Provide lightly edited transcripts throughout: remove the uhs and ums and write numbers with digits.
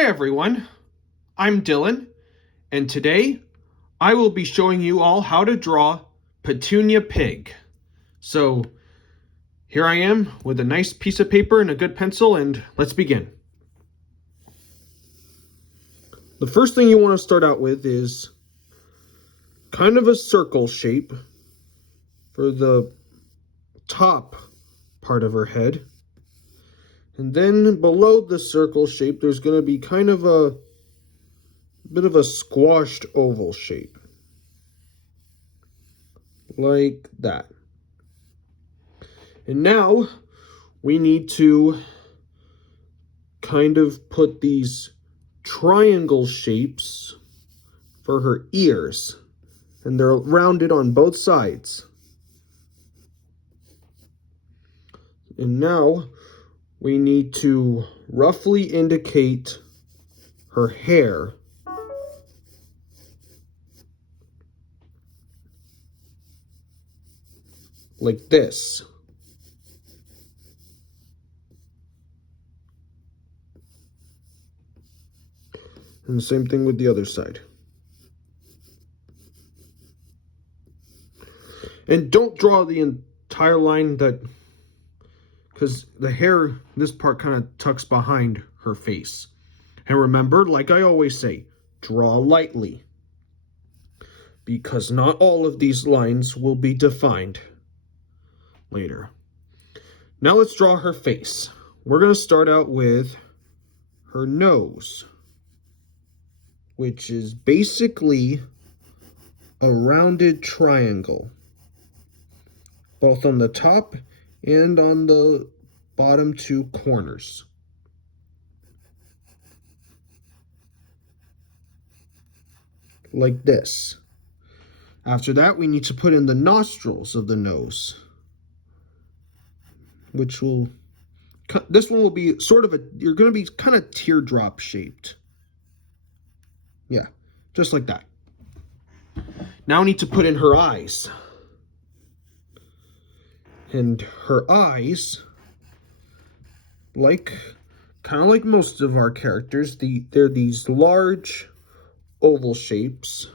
Hi everyone, I'm Dylan, and today I will be showing you all how to draw Petunia Pig. So here I am with a nice piece of paper and a good pencil, and let's begin. The first thing you want to start out with is kind of a circle shape for the top part of her head. And then below the circle shape, there's going to be kind of a bit of a squashed oval shape. Like that. And now we need to kind of put these triangle shapes for her ears. And they're rounded on both sides. And now we need to roughly indicate her hair. Like this. And the same thing with the other side. And don't draw the entire line because the hair, this part kind of tucks behind her face. And remember, like I always say, draw lightly. Because not all of these lines will be defined later. Now let's draw her face. We're going to start out with her nose, which is basically a rounded triangle, both on the top and on the bottom two corners. Like this. After that, we need to put in the nostrils of the nose, which will, this one will be sort of you're going to be kind of teardrop shaped. Yeah, just like that. Now we need to put in her eyes. And her eyes, kind of like most of our characters, they're these large oval shapes.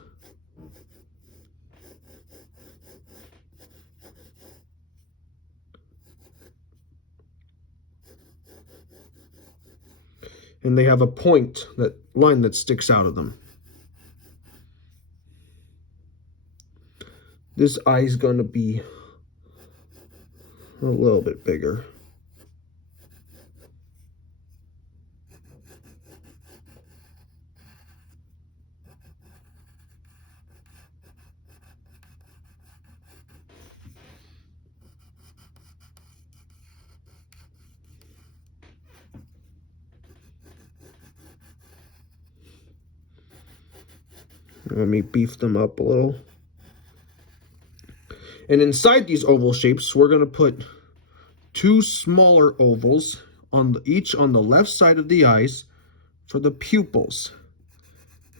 And they have a line that sticks out of them. This eye is going to be a little bit bigger. Let me beef them up a little. And inside these oval shapes, we're going to put two smaller ovals each on the left side of the eyes for the pupils.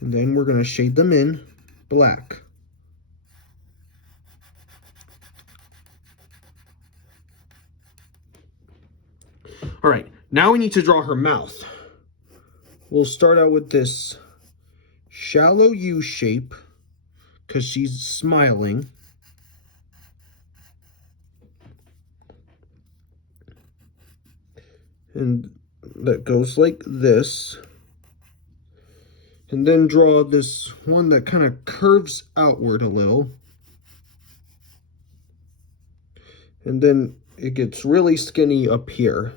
And then we're going to shade them in black. All right, now we need to draw her mouth. We'll start out with this shallow U shape because she's smiling. And that goes like this. And then draw this one that kind of curves outward a little. And then it gets really skinny up here.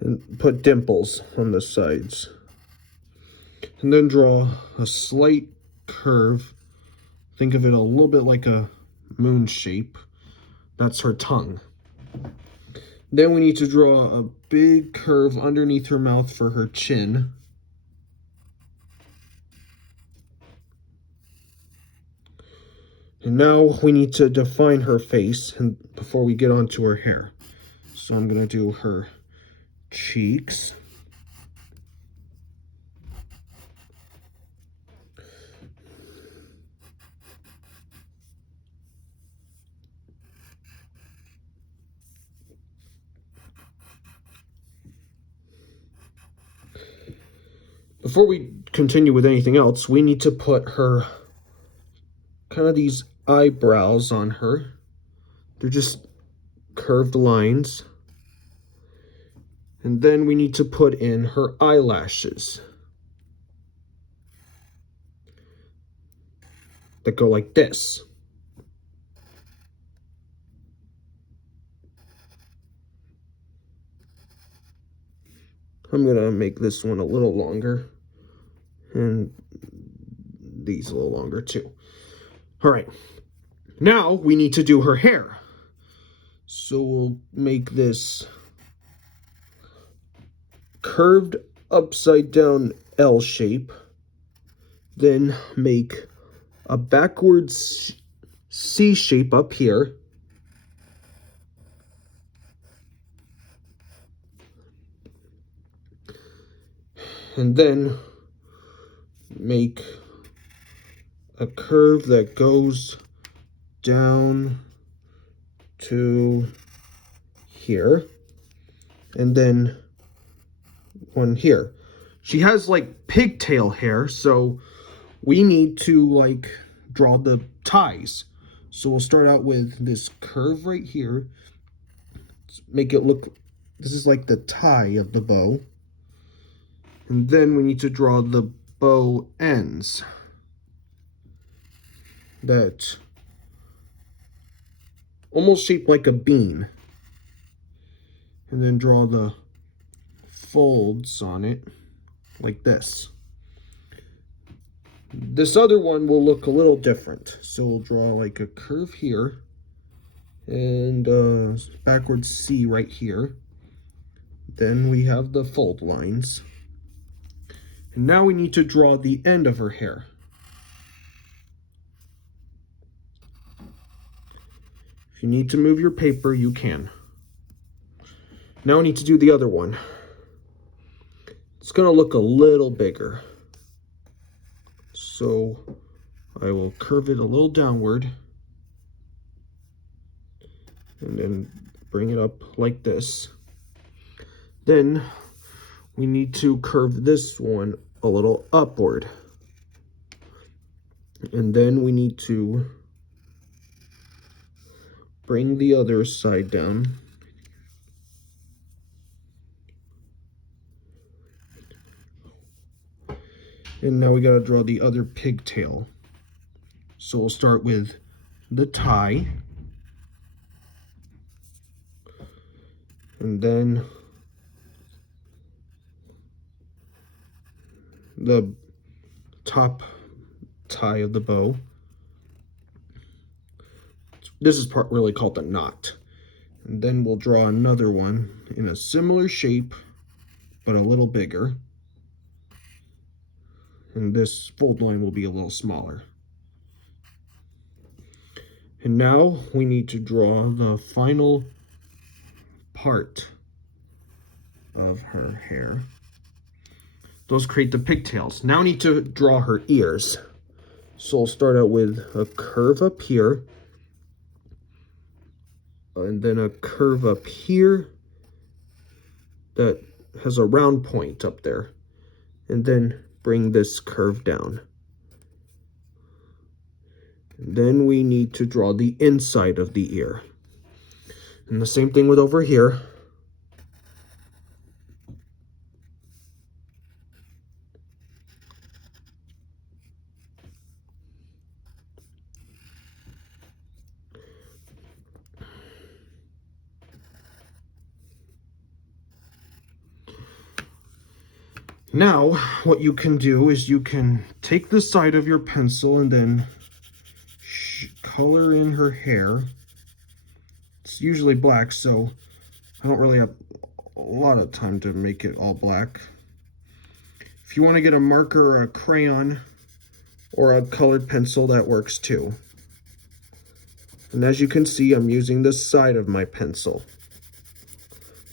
And put dimples on the sides. And then draw a slight curve. Think of it a little bit like a moon shape. That's her tongue. Then we need to draw a big curve underneath her mouth for her chin. And now we need to define her face and before we get onto her hair. So I'm going to do her cheeks. Before we continue with anything else, we need to put her, kind of these eyebrows on her. They're just curved lines. And then we need to put in her eyelashes that go like this. I'm gonna make this one a little longer and these a little longer too. All right, now we need to do her hair. So we'll make this curved upside down L shape, then make a backwards C shape up here, and then make a curve that goes down to here, and then one here. She has like pigtail hair, so we need to like draw the ties. So we'll start out with this curve right here. Let's make it look, this is like the tie of the bow. And then we need to draw the bow ends that almost shaped like a bean. And then draw the folds on it like this. This other one will look a little different. So we'll draw like a curve here and a backwards C right here. Then we have the fold lines. And now we need to draw the end of her hair. If you need to move your paper, you can. Now we need to do the other one. It's going to look a little bigger. So I will curve it a little downward and then bring it up like this. Then we need to curve this one a little upward. And then we need to bring the other side down. And now we gotta draw the other pigtail. So we'll start with the tie. And then the top tie of the bow. This is part really called the knot. And then we'll draw another one in a similar shape, but a little bigger. And this fold line will be a little smaller. And now we need to draw the final part of her hair. Those create the pigtails. Now we need to draw her ears. So I'll start out with a curve up here, and then a curve up here that has a round point up there, and then bring this curve down. And then we need to draw the inside of the ear. And the same thing with over here. Now, what you can do is you can take the side of your pencil and then color in her hair. It's usually black, so I don't really have a lot of time to make it all black. If you want to get a marker or a crayon or a colored pencil, that works too. And as you can see, I'm using the side of my pencil.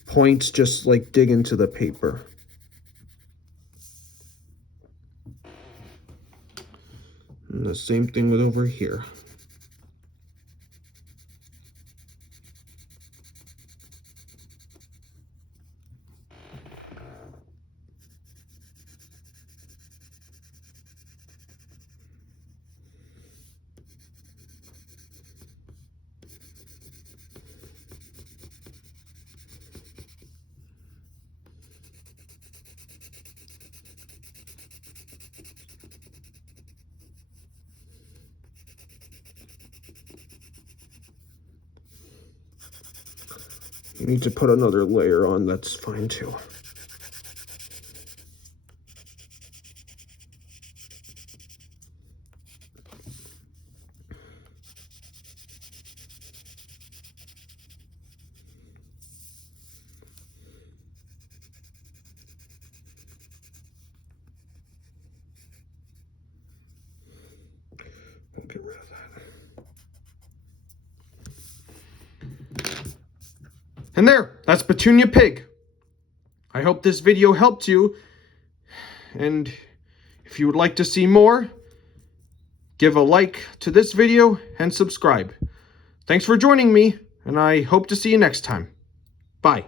Points just like dig into the paper. And the same thing with over here. You need to put another layer on, that's fine too. Get rid of that. And there, that's Petunia Pig. I hope this video helped you, and if you would like to see more, give a like to this video and subscribe. Thanks for joining me, and I hope to see you next time. Bye.